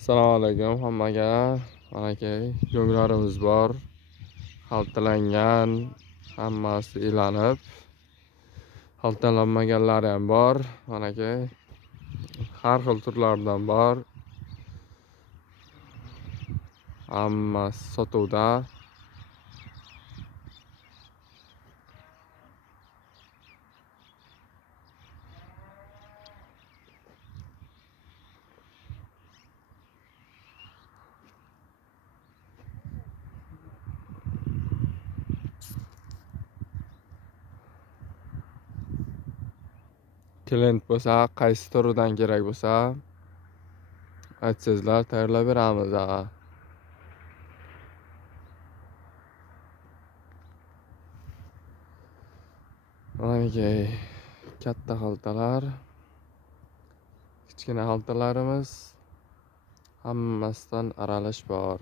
Assalomu alaykum hammaga. Mana go'nglarimiz bor. Xaltalangan, hammasi ilanib. Xaltalanmaganlari ham bor. Mana har xil turlaridan bor. Hammasi sotuvda. Klient bo'lsa, qaysi turidan kerak bo'lsa, aytsangizlar, tayyorlab beramiz. Mana katta xaltalar, kichkina xaltalarimiz hammasidan aralash bor.